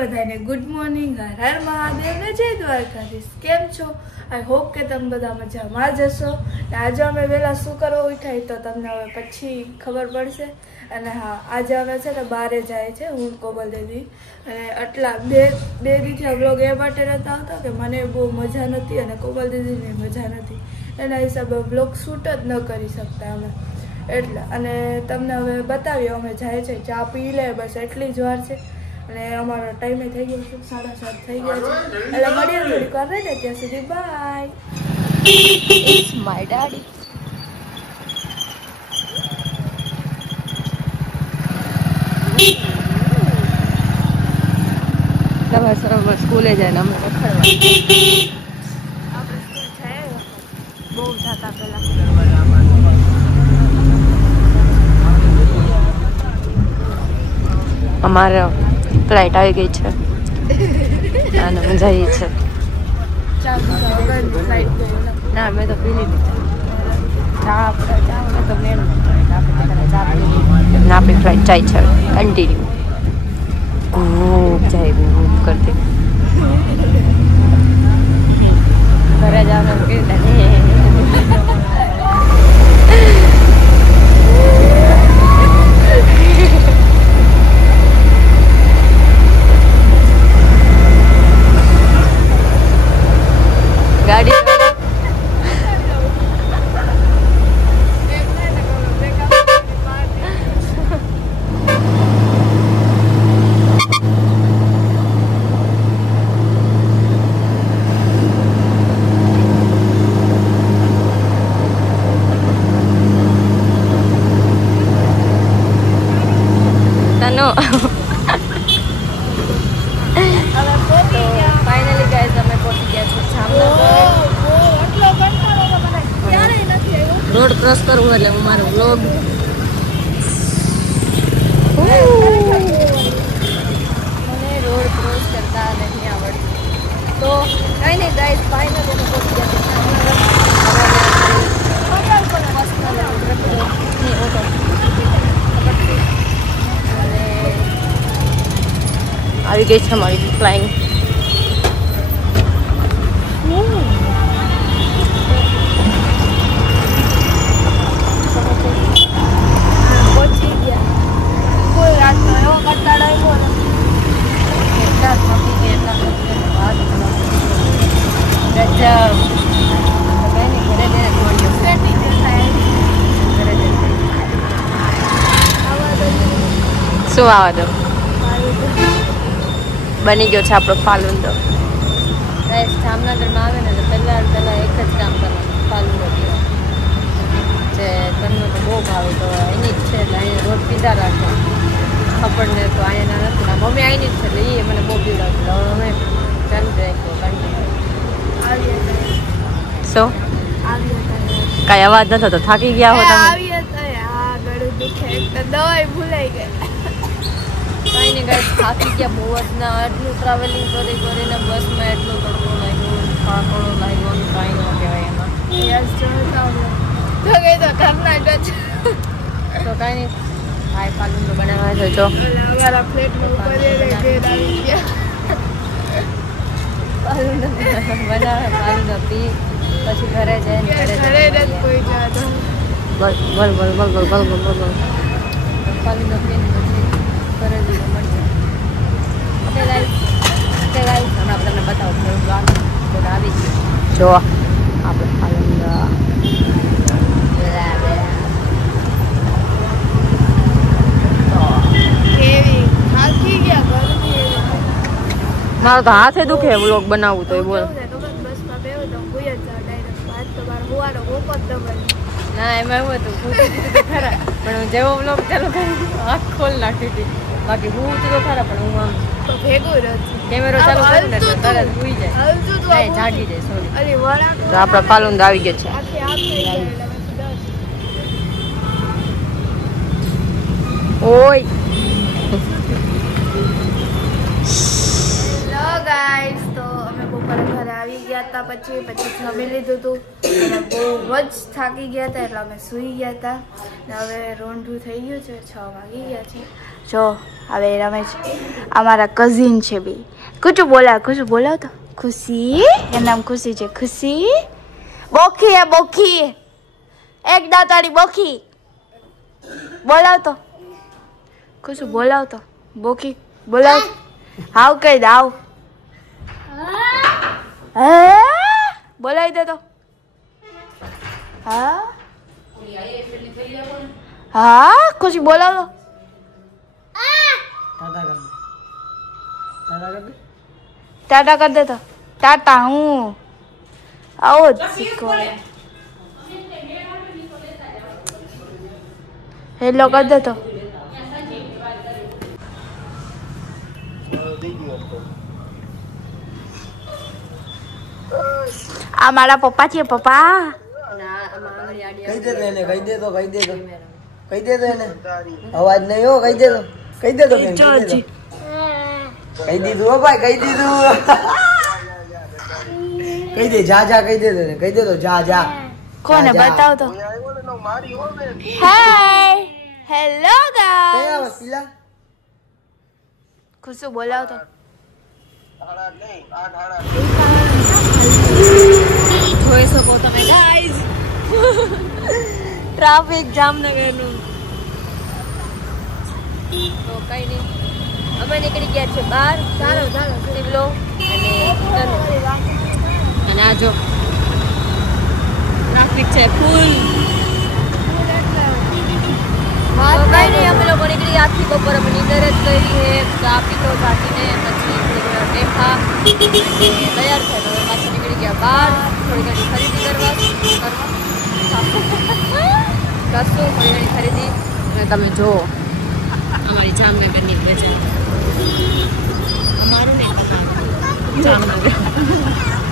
બધાને good morning, Har Har Mahadev ને જય દ્વારકાધીશ। કેમ છો? આઈ હોપ કે તમે બધા મજામાં જ હશો। આજે અમે વહેલા શું કરવા ઉઠાય તો તમને હવે પછી ખબર પડશે। અને હા, આજે અમે છે ને બહાર જાય છે, હું કોમલ દેવી। અને આટલા બે દીથી વ્લોગ એ માટે નહોતા આવતા કે મને બહુ મજા નહોતી અને કોમલ દીદીને મજા નહોતી, એના હિસાબે વ્લોગ શૂટ જ ન કરી શકતા અમે એટલે। અને તમને હવે બતાવીએ અમે જાય છે, ચા પી લે બસ એટલી જ વાર છે। અને અમારો ટાઈમે થઈ ગયો છે 7:30 થઈ ગયા છે, એટલે મળીએ થોડીક વાર રહીને, ત્યાં સુધી બાય। It's my daddy. નવા સરોવર સ્કૂલે જાય ને અમે રખડવા આપણે સ્કૂલ છે બહુ થતા પેલા અમારે ફ્લાઇટ આવી ગઈ છે અને મજા આવી છે। ના મેં તો પી લીધી ચા તો મેળ આપણી ફ્લાઇટ જાય છે કન્ટિન્યુ જાય કરતી ઘરે જવાનું કે ગાડી રોડ ક્રોસ કરવું એટલે હું મારો વ્લોગ મને રોડ ક્રોસ કરતા નથી આવડતું, તો કઈ નહીં ગાઈસ ફાઇનલી અમે પહોંચી ગયા આવી ગઈ છે અમારી ફ્લાઇંગ। શું આવા દો બની ગયો છે આપણો ફાલુંદો। જામનગરમાં આવે ને તો પહેલાં એક જ કામ કરવાનું, ફાલુંદો પીવાનો જે તનનો તો બહુ ભાવે, તો એની જ છે એટલે અહીંયા રોજ પીધા રાખવા આપણને તો અહીંયા નથી, મમ્મી અહીંની જ છે એટલે એ મને બહુ પીવડાવશે, હવે અમે ચાલુ જ રાખ્યો કન્ટિન્યુ। શું કાંઈ અવાજ ન થતો? થાકી ગયા હો તમે? દવાઈ ભૂલાઈ ગઈ। કઈ નહીં ગાઈસ, થાકી ગયા બહુ જ ના, આટલું ટ્રાવેલિંગ કરીને બસમાં એટલો તડકો લાગ્યો, થાકડો લાગ્યો, કાંઈ ન કહેવાય એમાં। તો કઈ તો કર્ણાટક તો કાંઈ નહીં, ભાઈ ફાલુંદો બનાવવા છે જો અમારા ફ્લેટમાં ઉપર આવી ગયા ફાલુંદો બનાવે, ફાલુંદો પી પછી ઘરે જઈને ઘરે જ કોઈ જાતો બોલ ફાલુંદો પીને પછી ઘરે જઈને મળશે। ઓકે ગાઈસ હમણાં તમને બતાવો થોડું આવી ગયું જો આપણે ફાલુંદો મારો તો હાથે દુખે વ્લોગ બનાવવું તો એ બોલ। ના એમાં એવું હતું, તો ખરા પણ હું જેવો વ્લોગ ચાલુ કરી આંખ ખોલ નાખી હતી, બાકી હું તો ખરા પણ હું આમ ભેગું કેમેરો ચાલુ કરું ને એટલે તરત સુઈ જાય, જાગી જાય સોરી। તો આપણા ફાલુંદો આવી ગયો છે। ઓય ગાઈસ, તો અમે બપોરે ઘરે આવી ગયા હતા, પછી જમી લીધું હતું અને બહુ જ થાકી ગયા હતા એટલે અમે સૂઈ ગયા હતા। ને હવે રોંઢું થઈ ગયું છે, 6 વાગી ગયા છે, જો હવે રમે છે. અમારા કઝિન છે બે. કુછું બોલાવ તો. ખુશી એનું નામ ખુશી છે. ખુશી બોખી હે બોખી. એક દાંતાડી બોખી. બોલાવ તો કુછું બોલાવ તો. બોખી બોલાવ. હાવ કહી દે હાવ. બોલાવી દે તો. હા ખુશી બોલાવ તો. ટાટા કર દે તો. ટાટા હું આવો જ શીખવાડે. હેલો કર દે તો. આ મારા પપ્પા છે. પપ્પા કહી દે તો એને. અવાજ નહીં હો. કહી દે તો કહી દીધું હો ભાઈ. કહી દીધું. કહી દે જા કહી દે તો એને. કહી દે તો જા. કોને બતાવ તો. Hi hello guys. ખુશુ બોલાવ તો. જોઈ શકો તમે ગાઈસ ટ્રાફિક જામનગરનું. તો કઈ નહીં અમે નીકળી ગયા છે બહાર. ચાલો સિવલો અને આ જો ટ્રાફિક છે ફૂલ. કઈ નહીં અમે લોકો નીકળી આખી બપોર અમે નીંદર જ કરી છે. ટ્રાફિક તો જાતીને પછી ટેમ્પા તૈયાર થાય તો પાછા નીકળી ગયા બહાર. થોડી ઘણી ખરીદી કરવા કરશું. થોડી ઘણી ખરીદી અને તમે જુઓ અમારી જામનગરની વેચાણ. અમારું ને જામનગર.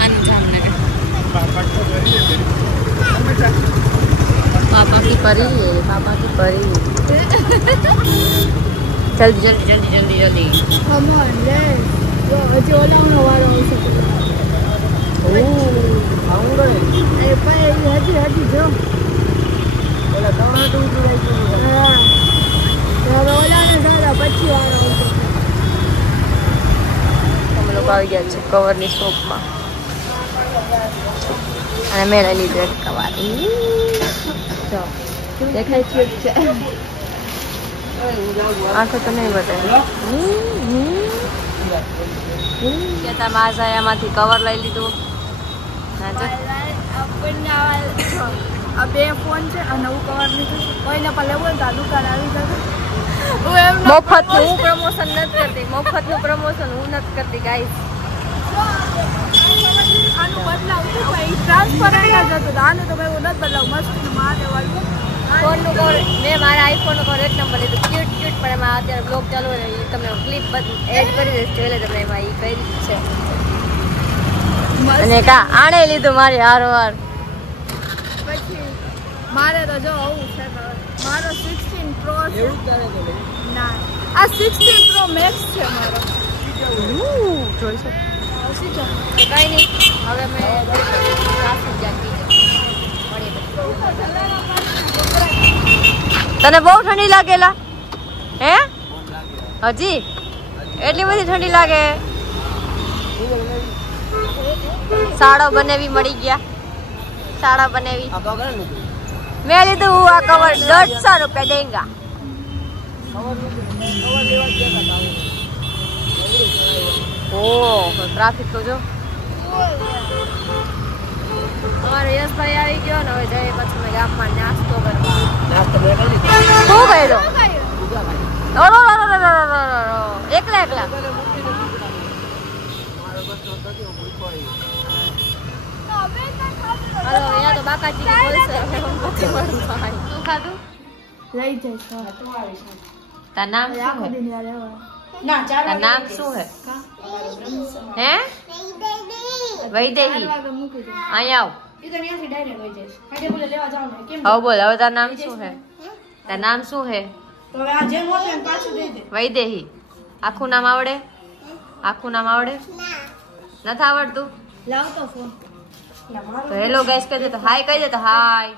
આનું જામનગર. पापा की परी है. जल्दी કમ ઓન લે. હજી ઓલાનો વારો આવશે. હજી જો ઓલાને જોડા પછી વારો આવશે. અમે લોકો આવી ગયા છે કવરની શોપમાં અને મેં લઈ લીધું એક કવર. દેખાય છે આંખો તો નહીં બતાવે. માઝાયામાંથી કવર લઈ લીધું. આ બે ફોન છે અને નવું કવર લીધું. કોઈને પણ લેવું હોય તો આ દુકાન આવી જશે. મફતનું હું પ્રમોશન નથી કરતી. મફતનું પ્રમોશન હું નથી કરતી ગાઈસ. આનું બદલાવ ટ્રાન્સપરન્ટ જ હતું. આનું તો ભાઈ હું નથી બદલાવ. મસ્ત મારે વાળું ફોનનું કવર મેં મારા આઈફોનનું કવર એક નંબર લીધું. ક્યુટ પણ એમાં અત્યારે બ્લોગ ચાલુ હોય એ તમે ક્લિપ એડ કરી દઈશ. જોઈ લે તમે એમાં એ કઈ રીત છે. અને આણે લીધું મારી હારવાર. પછી મારે તો જો આવું છે. મારો 16 પ્રો છે. ના આ 16 પ્રો મેક્સ છે મારો. જોઈ શકો કઈ નહીં. હવે મેં તને બહુ ઠંડી લાગેલા હે? હજી એટલી બધી ઠંડી લાગે? સાડો બનેવી મળી ગયા. સાડા બનેવી મેં લીધું. આ કવર 150 રૂપિયા દેંગા. ઓહ ટ્રાફિક તો જો. અમારો યશભાઈ આવી ગયો ને હવે જઈએ પછી મેં ગામમાં નાસ્તો કરવા. શું કર્યો? એકલા હાલો અહીંયા તો બાકાજી બોલશે. શું ખાધું? લઈ જઈશ. તાર નામ શું હે? તાર નામ શું હે? હે વૈદેહી. અહીંયા આવ. હવે બોલ હવે તાર નામ શું હે? તાર નામ શું હે? વૈદેહી. આખું નામ આવડે? નથી આવડતું? તો હેલો ગાઈસ કહી દે તો હાય કહી દે તો હાય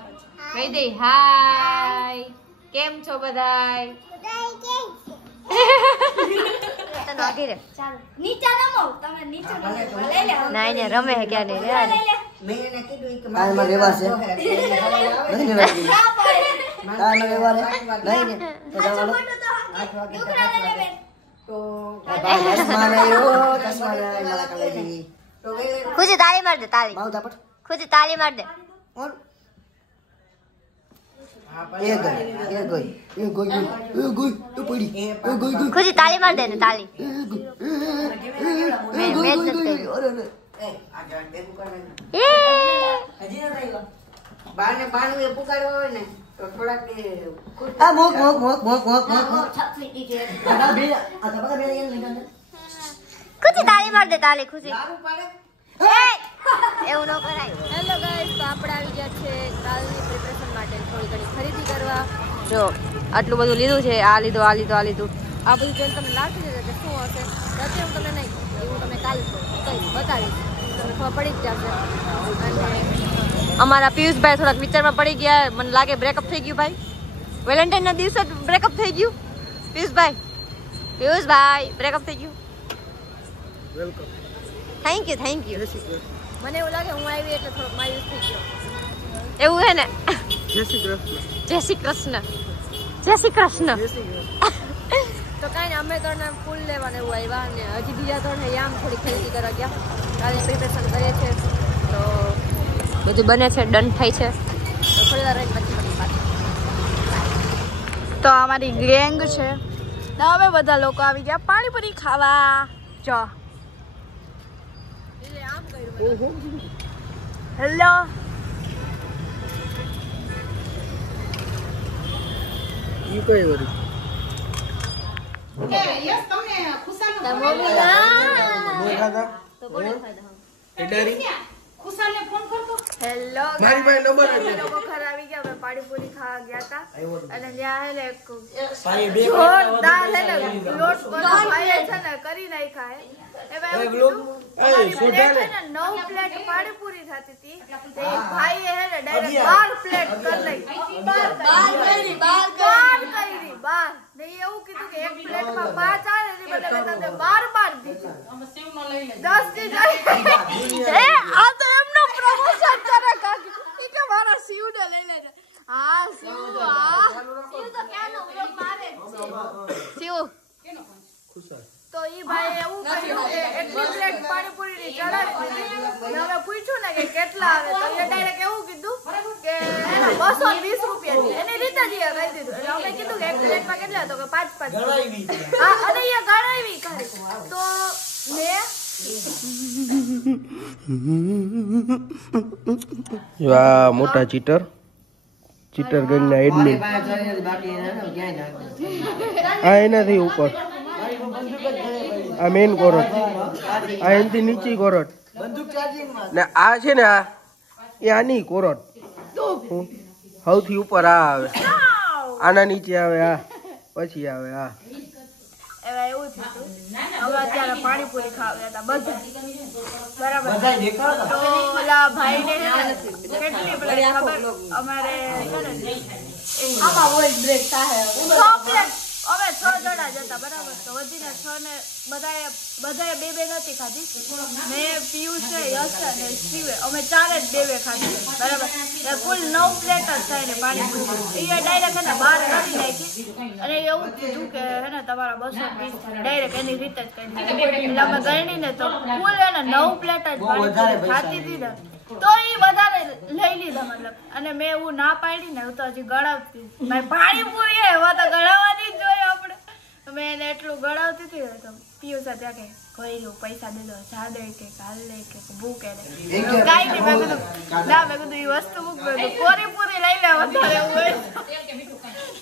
કહી દે. હાય કેમ છો બધાય? તને આધી રે ચાલો નીચે નમો તમે નીચે નમો લઈ લે ના એને રમે હે ક્યાં નહીં લે મેં એને કીધું કે મારે રેવા છે નહીં રેવા તાર મને રેવા નહીં ને તો જવાનું 8 વાગે તો ભાઈ ચશ્મા મારા કલેજી તો ખુશી તાળી માર દે તાળી માઉ ધાપટ ખુશી તાળી માર દે ઓર એ ગઈ તો પડી એ ગઈ ખુશી તાળી માર દે ને તાળી મેં મેચ નથી કરી અરે એ આ જાણ બેન કરે હજી ન થઈ બાને એ પુકાર્યો હોય ને તો થોડાક આ મોક છપી છે આ બે આ તો બગા બે એમ લઈ ખુશી તાળી માર દે તાળી ખુશી લાગુ પાડે એવું ન કરાય હેલો ગાઈસ તો આપણે આવી ગયા છે કાલની પ્રિપરેશન માટે થોડી ઘણી ખરીદી કરવા જો આટલું બધું લીધું છે આ લીધું આ બધું જોઈને તમને લાગશે કે શું હશે અત્યારે હું તમને નહીં એવું તમે કાલે કઈ બતાવીશ તમને ખબર પડી જ જશે અને અમારા પિયુષભાઈ થોડાક વિચારમાં પડી ગયા મને લાગે બ્રેકઅપ થઈ ગયું ભાઈ વેલેન્ટાઇનના દિવસે બ્રેકઅપ થઈ ગયું પિયુષભાઈ બ્રેકઅપ થઈ ગયું વેલકમ થેન્ક યુ મને એવું લાગે હું આવી એટલે થોડોક માયુસ થઈ ગયો એવું હે ને જય શ્રી કૃષ્ણ તો કાંઈ ને અમે ત્રણ ફૂલ લેવાને એવું આવ્યા ને હજી બીજા ત્રણ આમ થોડી ખરીદી કરવા ગયા કાલે પ્રિપરેશન કરીએ છીએ તો બધું બને છે ડન થાય છે તો થોડી વાર પછી તો અમારી ગેંગ છે ને હવે બધા લોકો આવી ગયા પાણીપુરી ખાવા જો હેલો ઈ કઈ વરી હેલો મારી પાસે નંબર છે લોકો ઘર આવી ગયા અમે પાણીપુરી ખાવા ગયા હતા અને ત્યાં હે ને ભાઈ બે જોરદાર હે ને લોટ બધો ભાઈ છે ને કરી નાખ્યા હે એમાં એવું કીધું, અમારી પ્લેટ હે ને 9 પ્લેટ પાણીપુરી થતી હતી તે ભાઈએ હે ને ડાયરેક્ટ 12 પ્લેટ કરી નાખી 12 ને એવું કીધું કે એક પ્લેટમાં 5 આવે એની બદલે તમને 12 દીધી 10 થી જાય આ તો એમનો પ્રમોશન કરે કાકી ઈ કે મારા શિવને લઈ લેજે હા શિવ તો ક્યાંનો વ્લોગ મારે શિવ તો ઈ ભાઈ એવું કહ્યું કે એટલી પ્લેટ પાણીપુરી ની ચડાવી દીધી હવે પૂછ્યું ને કે કેટલા આવે તો એ ડાયરેક્ટ એવું કીધું કે એના 220 રૂપિયા એની રીતે જ એ કહી દીધું એટલે અમે કીધું કે એક પ્લેટમાં કેટલા તો કે 5 હા અને એ ગણાવી કરી તો વાહ મોટા ચીટર ગેંગના એડમિન આ એનાથી ઉપર આ મેઇન કોરટ આ એનાથી નીચી કોરટ ને આ છે ને આ એ આની કોરટ સૌથી ઉપર આ આવે આના નીચે આવે આ પછી આવે આ એવા એવું થયું હવે અત્યારે પાણીપુરી ખાવા હતા બધા બરાબર તો ઓલા ભાઈને કેટલી પ્લેટ ખબર અમારે આમાં વોઇસ બ્રેક થાય હવે 6 જણા જ હતા બરાબર તો વધીને 6 ને બધાએ બે નથી ખાધી મેં પિયુષ છે યશ અને શિવે અમે 4 જ બે ખાધી બરાબર કુલ 9 પ્લેટ જ થાય ને પાણીપુરી એ ડાયરેક્ટ એને 12 કરી નાખી અને એવું કીધું કે હે ને તમારા 220 ડાયરેક્ટ એની રીતે જ કરી એટલે અમે ગણી ને તો કુલ એને 9 પ્લેટ જ પાણીપુરી ખાતી હતી ને તો એ વધારે લઈ લીધા મતલબ અને મેં એવું ના પાડી ને હું તો હજી ગળાવતી ભાઈ પાણીપુરી એવા તો ગળાવવાની જ જોઈએ આપણે મેં એને એટલું ગળાવતી હતી તો પિયુષ ત્યાં કે કોઈ રહ્યું પૈસા દેજો ચા દે કે કાલ લે કે ભૂખ એને કાંઈ નહીં મેં કીધું ના મેં કીધું એ વસ્તુ મૂક મેં કીધું કોરીપુરી લઈ લે વધારે એવું હોય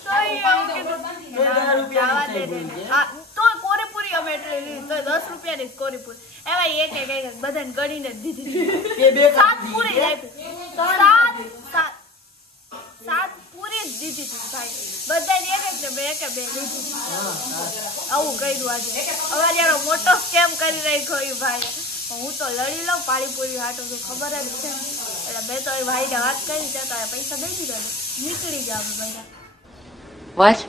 તો એવું કીધું જવા દે હા તો કોરીપુરી અમે એટલે લીધી તો 10 રૂપિયાની જ કોરીપુરી એવા એક બધાને ગણીને જ દીધી 7 પૂરી આપી 7 પૂરી જ દીધી હતી ભાઈ બધાને એક ને બે કે બે લીધી આવું કર્યું આજે હવે જયારે મોટો સ્કેમ કરી રાખ્યો એ ભાઈ હું તો લડી લઉં પાણીપુરી હાટું તો ખબર જ છે એટલે મેં તો એ ભાઈને વાત કરી જતા પૈસા દઈ દીધા નીકળી ગયા અમે બધા વોચ